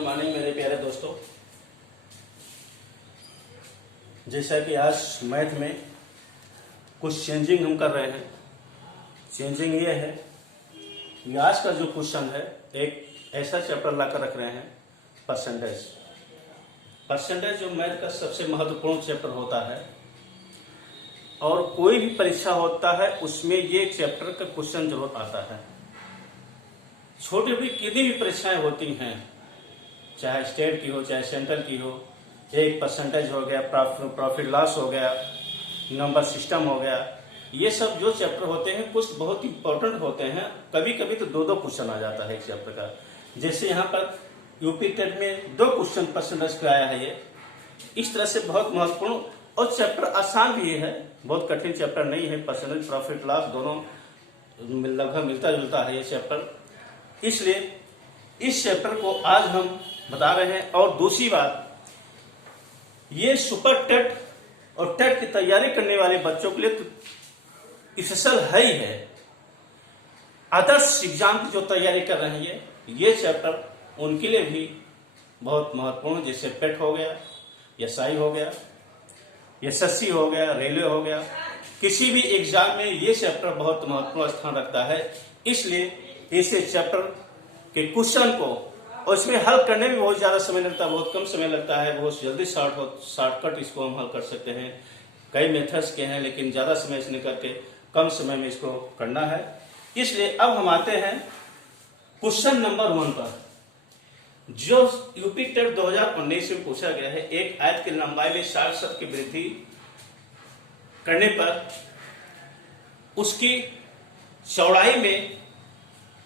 Good morning मेरे प्यारे दोस्तों। जैसा कि आज मैथ में कुछ चेंजिंग हम कर रहे हैं। चेंजिंग ये है कि आज का जो क्वेश्चन है एक ऐसा चैप्टर लाकर रख रहे हैं परसेंटेज। परसेंटेज जो मैथ का सबसे महत्वपूर्ण चैप्टर होता है और कोई भी परीक्षा होता है उसमें ये चैप्टर का क्वेश्चन जरूर आता है। छोटी भी कितनी भी परीक्षाएं होती हैं, चाहे स्टेट की हो चाहे सेंट्रल की हो, एक परसेंटेज हो गया, प्रॉफिट लॉस हो गया, नंबर सिस्टम हो गया, ये सब जो चैप्टर होते हैं कुछ बहुत इंपॉर्टेंट होते हैं। कभी कभी तो दो क्वेश्चन आ जाता है एक चैप्टर का। जैसे यहाँ पर यूपी टेट में 2 क्वेश्चन परसेंटेज का आया है। ये इस तरह से बहुत महत्वपूर्ण और चैप्टर आसान भी है, बहुत कठिन चैप्टर नहीं है। परसेंटेज प्रॉफिट लॉस दोनों लगभग मिलता जुलता है ये चैप्टर, इसलिए इस चैप्टर को आज हम बता रहे हैं। और दूसरी बात, ये सुपर टेट और टेट की तैयारी करने वाले बच्चों के लिए तो स्पेशल है ही है। अदर्स एग्जाम की जो तैयारी कर रहे हैं ये चैप्टर उनके लिए भी बहुत महत्वपूर्ण, जैसे पेट हो गया, एसआई हो गया, एसएससी हो गया, रेलवे हो गया, किसी भी एग्जाम में ये चैप्टर बहुत महत्वपूर्ण स्थान रखता है। इसलिए ऐसे चैप्टर के क्वेश्चन को और इसमें हल करने में बहुत ज्यादा समय लगता है, बहुत कम समय लगता है, बहुत जल्दी शॉर्टकट इसको हम हल कर सकते हैं। कई मेथड्स के हैं लेकिन ज्यादा समय से निकल के कम समय में इसको करना है। इसलिए अब हम आते हैं क्वेश्चन नंबर 1 पर, जो यूपी टेट 2019 में पूछा गया है। एक आयत की लंबाई में 60% की वृद्धि करने पर उसकी चौड़ाई में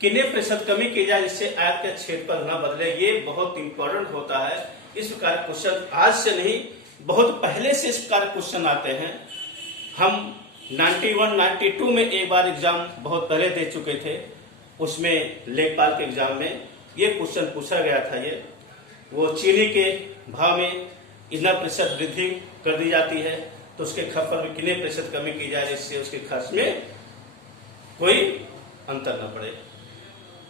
कितने प्रतिशत कमी की जाए जिससे आयत का क्षेत्रफल न बदले। ये बहुत इंपॉर्टेंट होता है। इस प्रकार क्वेश्चन आज से नहीं, बहुत पहले से इस प्रकार क्वेश्चन आते हैं। हम 91, 92 में एक बार एग्जाम बहुत पहले दे चुके थे, उसमें लेखपाल के एग्जाम में ये क्वेश्चन पूछा गया था। ये वो चीनी के भाव में इतना प्रतिशत वृद्धि कर दी जाती है तो उसके खपत में कितने प्रतिशत कमी की जाए जिससे उसके खर्च में कोई अंतर न पड़े।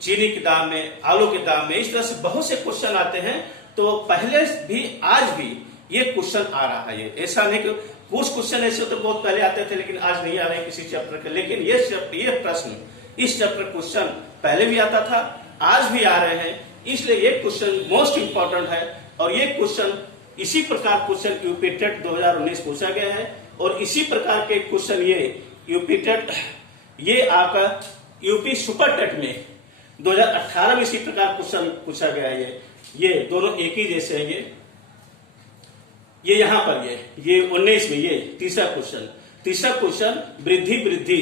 चीनी के दाम में, आलू के दाम में, इस तरह से बहुत से क्वेश्चन आते हैं। तो पहले भी आज भी ये क्वेश्चन आ रहा है। ये ऐसा नहीं कि कुछ क्वेश्चन ऐसे तो बहुत पहले आते थे लेकिन आज नहीं आ रहे किसी चैप्टर के, लेकिन ये प्रश्न, इस चैप्टर क्वेश्चन पहले भी आता था, आज भी आ रहे हैं। इसलिए ये क्वेश्चन मोस्ट इंपॉर्टेंट है। और ये क्वेश्चन इसी प्रकार क्वेश्चन यूपी टेट 2019 पूछा गया है और इसी प्रकार के क्वेश्चन ये यूपी टेट, ये आकर यूपी सुपर टेट में 2018 में इसी प्रकार क्वेश्चन पूछा गया है। ये दोनों एक ही जैसे हैं। ये यहां पर ये 19 में ये तीसरा क्वेश्चन वृद्धि,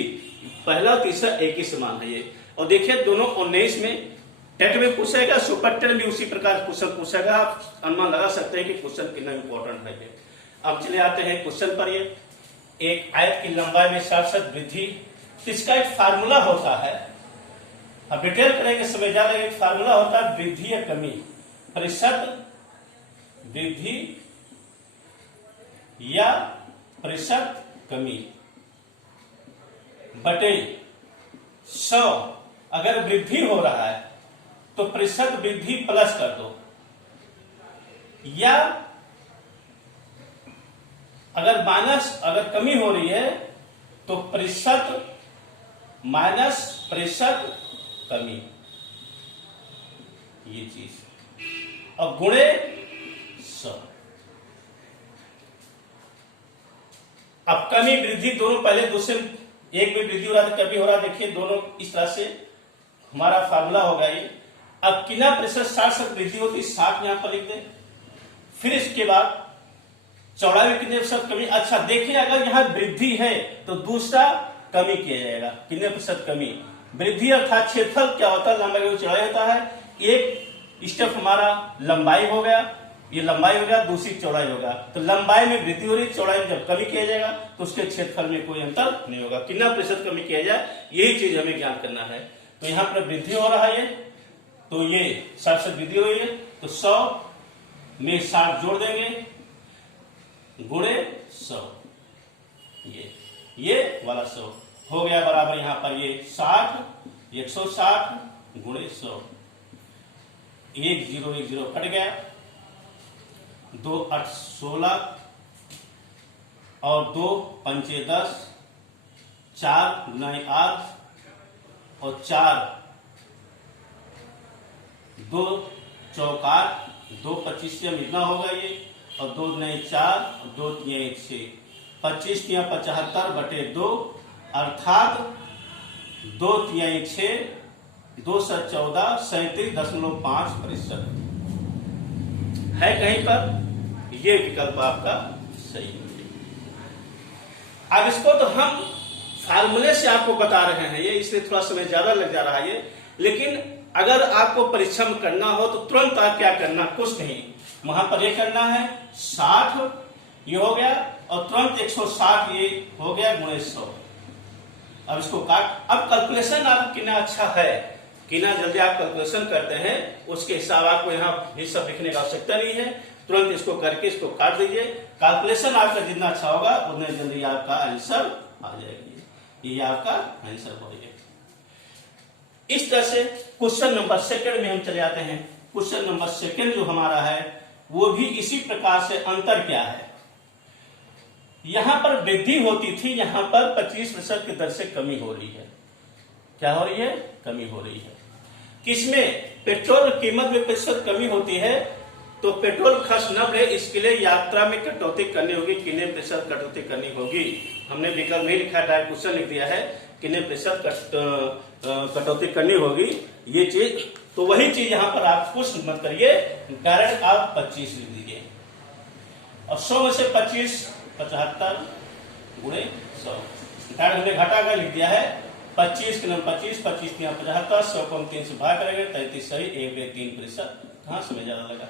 पहला और तीसरा एक ही समान है ये। और देखिए दोनों 19 में टेट में पूछेगा, सुपर टेट में उसी प्रकार क्वेश्चन पूछेगा। आप अनुमान लगा सकते हैं कि क्वेश्चन कितना इंपॉर्टेंट है ये। अब चले आते हैं क्वेश्चन पर। ये एक आयत की लंबाई में 60% वृद्धि, इसका एक फार्मूला होता है। अब डिटेल करेंगे, समझ जा रहे हैं। फार्मूला होता है वृद्धि या कमी, प्रतिशत वृद्धि या प्रतिशत कमी बटे 100। अगर वृद्धि हो रहा है तो प्रतिशत वृद्धि प्लस कर दो, या अगर कमी हो रही है तो प्रतिशत माइनस प्रतिशत कमी, ये चीज, और गुणे 100। अब कमी वृद्धि दोनों पहले दूसरे, एक में वृद्धि हो रहा है कमी हो रहा है। देखिए दोनों इस तरह से हमारा फार्मूला होगा ये। अब कितना प्रतिशत 60% वृद्धि होती, 60 यहां पर लिख दे। फिर इसके बाद चौड़ाई में कितने प्रतिशत कमी। अच्छा देखिए, अगर यहां वृद्धि है तो दूसरा कमी किया जाएगा। कितने प्रतिशत कमी, वृद्धि अर्थात क्षेत्रफल क्या होता है, लंबाई और चौड़ाई होता है। एक स्टेप हमारा लंबाई हो गया, ये लंबाई हो गया, दूसरी चौड़ाई होगा। तो लंबाई में वृद्धि हो रही, चौड़ाई में जब कमी किया जाएगा तो उसके क्षेत्रफल में कोई अंतर नहीं होगा। कितना प्रतिशत कमी किया जाए, यही चीज हमें ज्ञान करना है। तो यहाँ पर वृद्धि हो रहा है, तो ये 60% वृद्धि हुई है, तो 100 में 60 जोड़ देंगे, गुणे 100, ये वाला 100 हो गया बराबर। यहां पर ये 60, 160 गुणे 100, 1 0 कट गया, 2 8 16 और 2 5 10, 4 9 8 और 4 2 4 8, 2 25 इतना होगा ये, और 2 9 4 और 2 3 6, 25 3 75 बटे 2 अर्थात 2 3 6, 2 7 14, 37.5% है कहीं पर, ये विकल्प आपका सही है। अब इसको तो हम फार्मूले से आपको बता रहे हैं, ये इसलिए थोड़ा समय ज्यादा लग जा रहा है ये, लेकिन अगर आपको परिश्रम करना हो तो तुरंत आप क्या करना, कुछ नहीं, वहां पर ये करना है 60 ये हो गया, और तुरंत 160 ये हो गया गुणे 100। अब इसको काट, अब कैलकुलेशन आप कितना अच्छा है, कितना जल्दी आप कैलकुलेशन करते हैं उसके हिसाब आपको यहाँ भी सब लिखने की आवश्यकता नहीं है, तुरंत इसको करके इसको काट दीजिए। कैलकुलेशन आपका जितना अच्छा होगा उतने जल्दी आपका आंसर आ जाएगी, ये आपका आंसर हो जाएगा। इस तरह से क्वेश्चन नंबर सेकंड में हम चले जाते हैं। क्वेश्चन नंबर सेकंड जो हमारा है वो भी इसी प्रकार से, अंतर क्या है, यहां पर वृद्धि होती थी, यहां पर 25% की दर से कमी हो रही है। क्या हो रही है, कमी हो रही है। किसमें, पेट्रोल कीमत में प्रतिशत कमी होती है, तो पेट्रोल खर्च न बढ़े इसके लिए यात्रा में कटौती करनी होगी, कितने प्रतिशत कटौती करनी होगी। हमने विकल्प नहीं लिखा, डायरेक्ट क्वेश्चन लिख दिया है, कितने प्रतिशत कटौती करनी होगी ये चीज, तो वही चीज यहाँ पर आप कुछ मत करिए, डायरेक्ट आप 25 लिख दीजिए, और 100 में से 25 75 गुणे 100, डायरेक्ट हमने घटा कर लिख दिया है 25 के नंबर 25, 25 3 75, 100 को हम 3 से भाग करेंगे 33 सही, 1/3%। कहाँ समय ज्यादा लगा,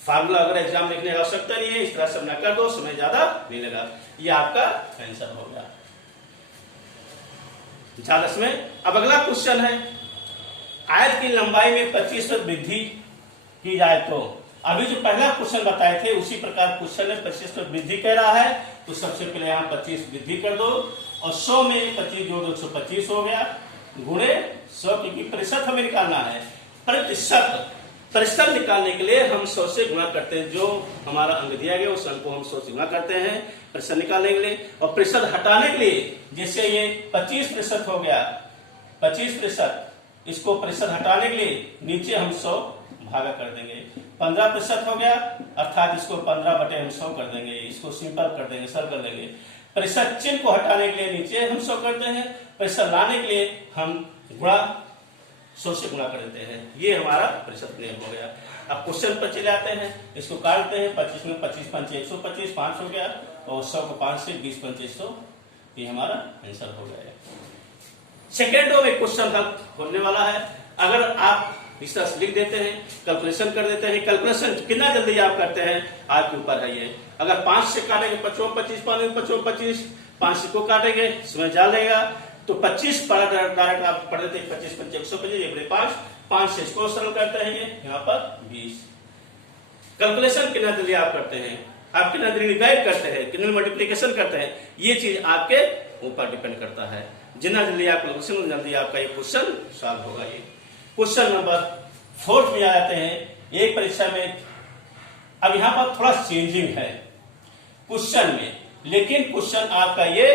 फार्मूला अगर एग्जाम लिखने की आवश्यकता नहीं है, इस तरह से अपना कर दो, समय ज्यादा नहीं लगा, ये आपका आंसर हो गया। ज्यादा समय। अब अगला क्वेश्चन है, आयत की लंबाई में 25% वृद्धि की जाए तो, अभी जो पहला क्वेश्चन बताए थे उसी प्रकार क्वेश्चन में 25% वृद्धि कह रहा है, तो सबसे पहले यहाँ 25 वृद्धि कर दो, और 100 में 25 जोड़ 125 हो गया, गुणे 100, क्योंकि प्रतिशत हमें निकालना है। प्रतिशत निकालने के लिए हम 100 से गुणा करते हैं, जो हमारा अंक दिया गया उस अंक को हम 100 से गुणा करते हैं प्रतिशत निकालने के लिए। और प्रतिशत हटाने के लिए, जैसे ये 25% हो गया, 25%, इसको प्रतिशत हटाने के लिए नीचे हम 100 भागा कर देंगे, 15% हो गया, अर्थात इसको 15/100 कर देंगे, इसको सिंपल कर देंगे, सरल कर देंगे। प्रतिशत चिन्ह को हटाने के लिए नीचे हम 100 करते हैं, प्रतिशत लाने के लिए हम गुणा 100 से गुणा कर देते हैं, ये हमारा प्रतिशत नियम हो गया। अब क्वेश्चन पर चले आते हैं, इसको काटते हैं, 25 में 25 5 125, 5 हो गया, और 100 को 5 से 20 5 100, ये हमारा आंसर हो गया। सेकेंड में क्वेश्चन हल होने वाला है, अगर आप इस तरह से लिख देते हैं, कैलकुलेशन कर देते हैं, कैलकुलेशन कितना जल्दी आप करते हैं आपके ऊपर है ये। अगर 5 से काटेंगे 25 25 25 5 से को काटेंगे समय जा लेगा, तो 25 पर डायरेक्ट आप पढ़ देते हैं, 25 5 125 5 से इसको सरल करते हैं, यहाँ पर 20। कैलकुलेशन कितना जल्दी आप करते हैं, आप कितना जल्दी डिवाइड करते हैं, कितना मल्टीप्लीकेशन करते हैं, ये चीज आपके ऊपर डिपेंड करता है। जितना जल्दी आप कैलकुलेशन, जल्दी आपका ये क्वेश्चन सॉल्व होगा। ये क्वेश्चन नंबर 4 में आ जाते हैं, एक परीक्षा में अब यहाँ पर थोड़ा चेंजिंग है क्वेश्चन में, लेकिन क्वेश्चन आपका ये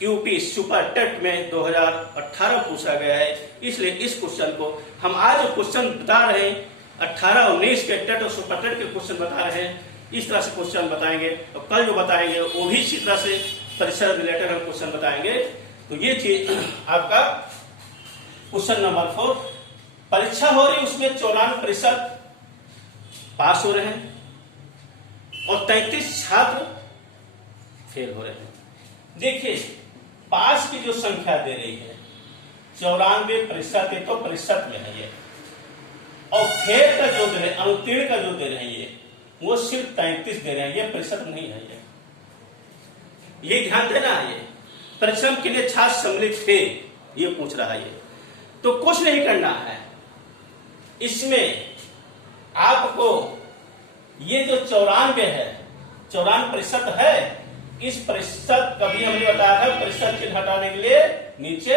यूपी सुपर टेट में 2018 पूछा गया है, इसलिए इस क्वेश्चन को हम आज जो क्वेश्चन बता रहे हैं 18-19 के टेट और सुपर टेट के क्वेश्चन बता रहे हैं, इस तरह से क्वेश्चन बताएंगे, और कल जो बताएंगे वो भी इसी तरह से परीक्षा रिलेटेड हम क्वेश्चन बताएंगे। तो ये चीज आपका क्वेश्चन नंबर 4, परीक्षा हो रही उसमें 94% पास हो रहे हैं और 33 छात्र फेल हो रहे हैं। देखिए पास की जो संख्या दे रही है 94%, तो प्रतिशत में है ये, और फेल का जो दे रहे, अनुत्तीर्ण का जो दे रहे हैं वो सिर्फ 33 दे रहे हैं, ये प्रतिशत नहीं है। ये ध्यान देना है, ये परिश्रम के लिए छात्र सम्मिलित थे ये पूछ रहा है ये, तो कुछ नहीं करना है इसमें। आपको ये जो 94 है, 94% है, इस प्रतिशत कभी हमने बताया था प्रतिशत चिन्ह हटाने के लिए नीचे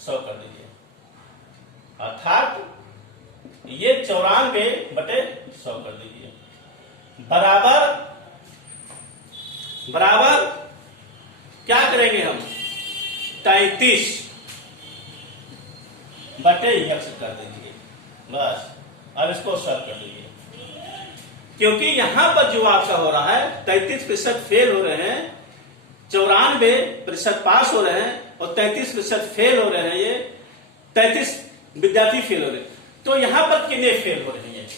100 कर दीजिए, अर्थात ये 94/100 कर दीजिए, बराबर क्या करेंगे हम 33/x कर दीजिए। बस अब इसको सॉल्व कर दीजिए, क्योंकि यहां पर जो आपका हो रहा है 33% फेल हो रहे हैं, 94% पास हो रहे हैं और 33% फेल हो रहे हैं। ये 33 विद्यार्थी फेल हो रहे हैं। तो यहां पर कितने फेल हो रहे हैं?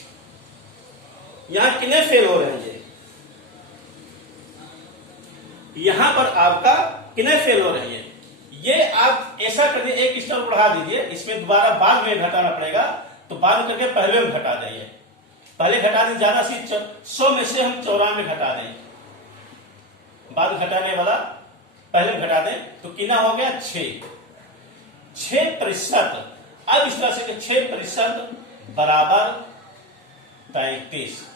यहां कितने फेल हो रहे हैं? यहां पर आपका कितने फेल हो रहे हैं? ये आप ऐसा करके एक स्टेप बढ़ा दीजिए, इसमें दोबारा बाद में घटाना पड़ेगा, तो बाद में करके पहले में घटा देंगे। पहले घटा दें ज्यादा सी 100 में से हम 94 घटा दें, बाद में घटाने वाला पहले में घटा दें, तो कितना हो गया 6%। अब इस तरह से 6% बराबर 33।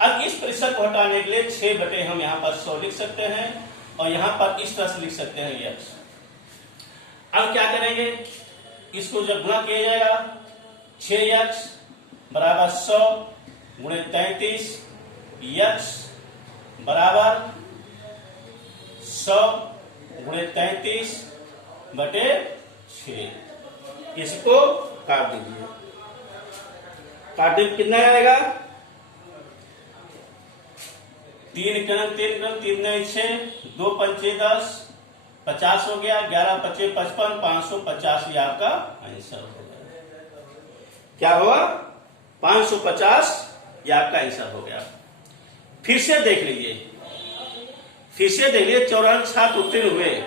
अब इस प्रतिशत को हटाने के लिए 6 हम यहां पर 100 लिख सकते हैं और यहां पर इस तरह से लिख सकते हैं x। अब क्या करेंगे, इसको जब गुणा किया जाएगा 6x बराबर 100 गुणे 33, x बराबर 100 गुणे 33/6। इसको काट दीजिए, काटने में कितना आएगा 3 × 3 × 3 × 6 2 × 5 10 50 हो गया, 11 × 5 55 550 ये आपका आंसर हो गया। क्या हुआ 550 ये आपका आंसर हो गया। फिर से देख लीजिए, 94 छात्र उत्तीर्ण हुए,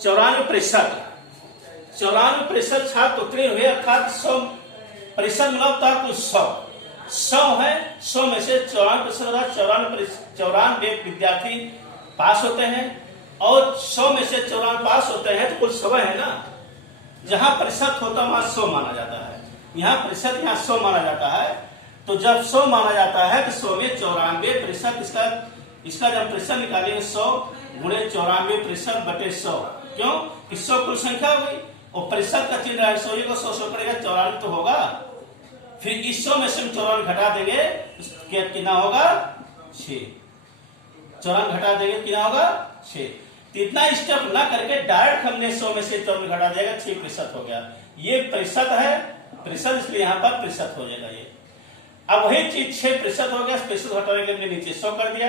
94% छात्र उत्तीर्ण हुए, अर्थात 100% मतलब था कुछ 100 है, 100 में से 94 विद्यार्थी पास होते हैं और 100 में से 94 पास होते हैं, तो कुल 100 है ना। जहां प्रतिशत होता है वहां 100 माना जाता है, यहाँ प्रतिशत यहाँ 100 माना जाता है। तो जब 100 माना जाता है तो 100 में 94%, इसका जब प्रतिशत निकालेंगे 100 गुणे 94%/100, क्यों कि 100 कुल संख्या हो गई और प्रतिशत का चिन्ह 100 को 100 करेगा 94 तो होगा। फिर इस 100 में से 94 घटा देंगे, कितना होगा 6। 94 घटा देंगे कितना होगा 6। तो इतना स्टेप ना करके डायरेक्ट हमने 100 में से 94 घटा देगा 6% हो गया। ये प्रतिशत है, प्रतिशत, इसलिए यहां पर प्रतिशत हो जाएगा ये। अब वही चीज 6% हो गया, प्रतिशत हटाने के लिए नीचे 100 कर दिया।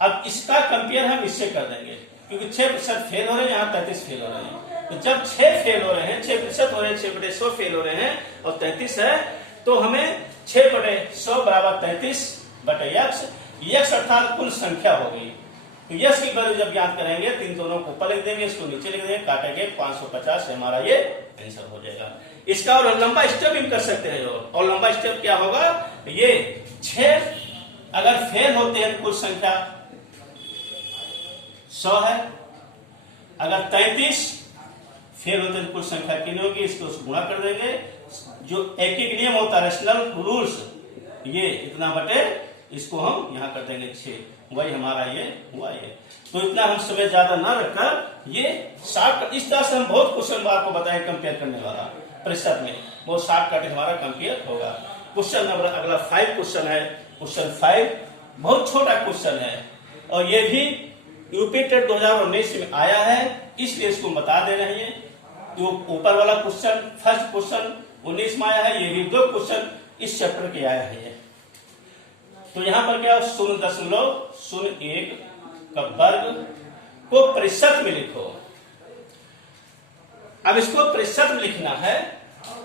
अब इसका कंपेयर हम इससे कर देंगे, क्योंकि 6% फेल हो रहे हैं, यहाँ 33 फेल हो रहे हैं। तो जब 6 फेल हो रहे हैं, 6% हो रहे हैं, 6/100 फेल हो रहे हैं और 33 है, तो हमें 6/100 बराबर 33/x, x अर्थात कुल संख्या हो गई। तो यश की वैल्यू जब ज्ञात करेंगे तो इन दोनों को ऊपर लिख देंगे, इसको नीचे लिख देंगे, काटेंगे 550 से हमारा ये आंसर हो जाएगा। इसका और लंबा स्टेप भी कर सकते हैं। और लंबा स्टेप क्या होगा, ये 6 अगर फेल होते हैं कुल संख्या 100 है, अगर 33 फेल होते हैं कुल संख्या कितनी होगी, इसको गुणा कर देंगे। जो एक नियम होता है रेशनल रूल्स, ये इतना बटे इसको हम यहां कर देंगे 6, वही हमारा ये हुआ ये। तो इतना हम समय ज्यादा ना रखकर ये शॉर्ट, इस तरह से हम बहुत क्वेश्चन आपको बताए कंपेयर करने वाला प्रतिशत में, बहुत शॉर्टकट हमारा कंपेयर होगा। क्वेश्चन नंबर अगला 5 क्वेश्चन है। क्वेश्चन 5 बहुत छोटा क्वेश्चन है और ये भी यूपी टेट 2019 में आया है, इसलिए इसको बता दे रहे हैं। तो ऊपर वाला क्वेश्चन फर्स्ट क्वेश्चन 19 में आया है, ये भी 2 क्वेश्चन इस चैप्टर के आया है। तो यहां पर क्या 0.01 का वर्ग को प्रतिशत में लिखो। अब इसको प्रतिशत में लिखना है,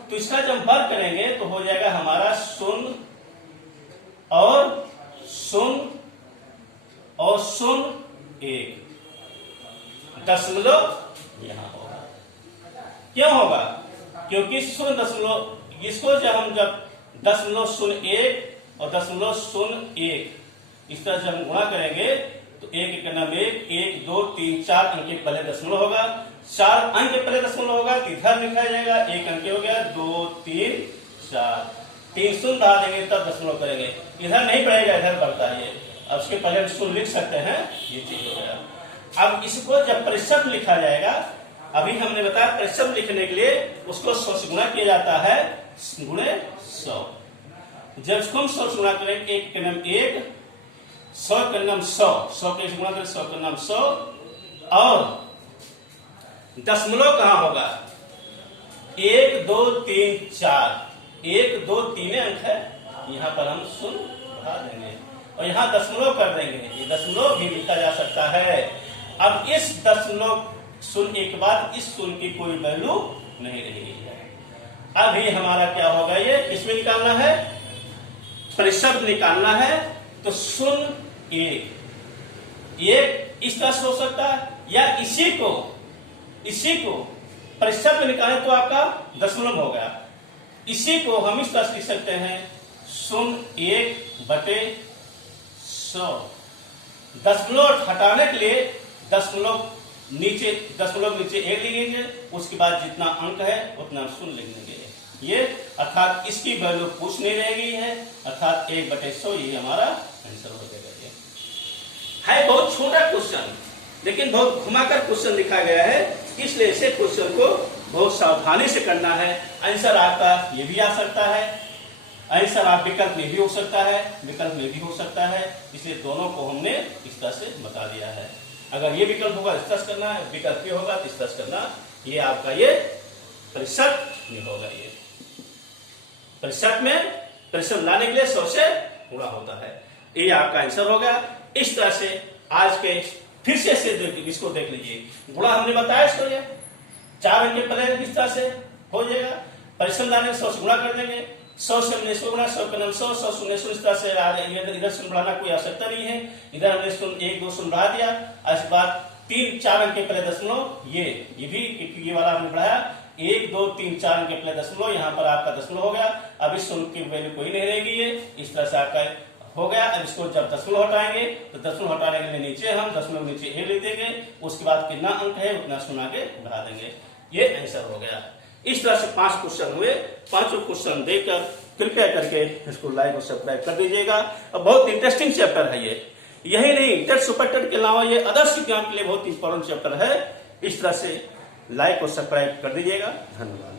तो इसका जब वर्ग करेंगे तो हो जाएगा हमारा 0 और 0.1 दशमलव यहां होगा। क्यों होगा, क्योंकि 0. इसको जब 0.01 और 0.01 इस तरह से हम गुणा करेंगे तो 1 × 1 1 2 3 4 अंक के पहले दशमलव होगा, 4 अंक के पहले दशमलव होगा तो इधर लिखा जाएगा, 1 अंक हो गया 2 3 4 3 शून्य बढ़ा देंगे तब दशमलव करेंगे, इधर नहीं बढ़ेगा, इधर बढ़ता है। अब उसके पहले शून्य लिख सकते हैं, ये चीज हो गया। अब इसको जब प्रतिशत लिखा जाएगा, अभी हमने बताया प्रतिशत लिखने के लिए उसको 100 से गुणा किया जाता है गुणे 100। जब इसको हम 100 से गुणा करेंगे, 1 के नाम 1, 100 के नाम 100, 100 के गुणा करें 100 के नाम 100, और दशमलव कहां होगा? 1 2 3 4, 1 2 3 अंक है, यहां पर हम शून्य बढ़ा देंगे और यहां दशमलव कर देंगे। ये दशमलव भी लिखा जा सकता है। अब इस दशमलव शून्य के बाद इस शून्य की कोई वैल्यू नहीं रहेगी। अभी हमारा क्या होगा? ये इसमें निकालना है, परिशब्द निकालना है, तो शून्य 1 इस तरह से हो सकता है, या इसी को परिशब्द निकालें तो आपका दशमलव हो गया। इसी को हम इस तरह से लिख सकते हैं, 1/100। दशमलव हटाने के लिए दशमलव नीचे 1 लिखेंगे, उसके बाद जितना अंक है उतना शून्य लिख देंगे। ये अर्थात इसकी वैल्यू कुछ नहीं रह गई है, अर्थात 1/100 ये हमारा आंसर हो जाएगा। ये है बहुत छोटा क्वेश्चन, लेकिन बहुत घुमाकर क्वेश्चन लिखा गया है, इसलिए इसे क्वेश्चन को बहुत सावधानी से करना है। आंसर आपका ये भी आ सकता है, आंसर आप विकल्प में भी हो सकता है, विकल्प में भी हो सकता है, इसलिए दोनों को हमने इस तरह से बता दिया है। अगर ये विकल्प होगा इस तरह से करना है, विकल्प ये होगा तो इस तरह से करना। ये आपका ये परिशद में होगा। ये परिशद में परिशद लाने के लिए 100 से गुणा होता है। ये आपका आंसर होगा। इस तरह से आज के फिर से इसको देख लीजिए। गुणा हमने बताया इसको, ये 4 अंक के पहले इस तरह से हो जाएगा। परिशद लाने 100 से गुणा कर देंगे, 100 से हमने 100 गुणा, 100 के नाम 100, 100 शून्य शून्य इस तरह से इधर शून्य बढ़ाना कोई आवश्यकता नहीं है। इधर हमने 1 2 शून्य बढ़ा दिया, इसके बाद 3 4 अंक के पहले दशमलव, ये भी ये वाला हमने बढ़ाया, 1 2 3 4 अंक के पहले दशमलव, यहाँ पर आपका दशमलव हो गया। अब इस शून्य की वैल्यू कोई नहीं रहेगी, ये इस तरह से आपका हो गया। अब इसको जब दशमलव हटाएंगे तो दशमलव हटाने के लिए नीचे हम दशमलव नीचे 1 लिख देंगे, उसके बाद कितना अंक है उतना शून्य आगे बढ़ा देंगे। ये आंसर हो गया। इस तरह से 5 क्वेश्चन हुए। 5 क्वेश्चन देकर कृपया करके इसको लाइक और सब्सक्राइब कर दीजिएगा। और बहुत इंटरेस्टिंग चैप्टर है ये। यही नहीं, टेट सुपर टेट के अलावा ये आदर्श विज्ञान के लिए बहुत इंपॉर्टेंट चैप्टर है। इस तरह से लाइक और सब्सक्राइब कर दीजिएगा। धन्यवाद।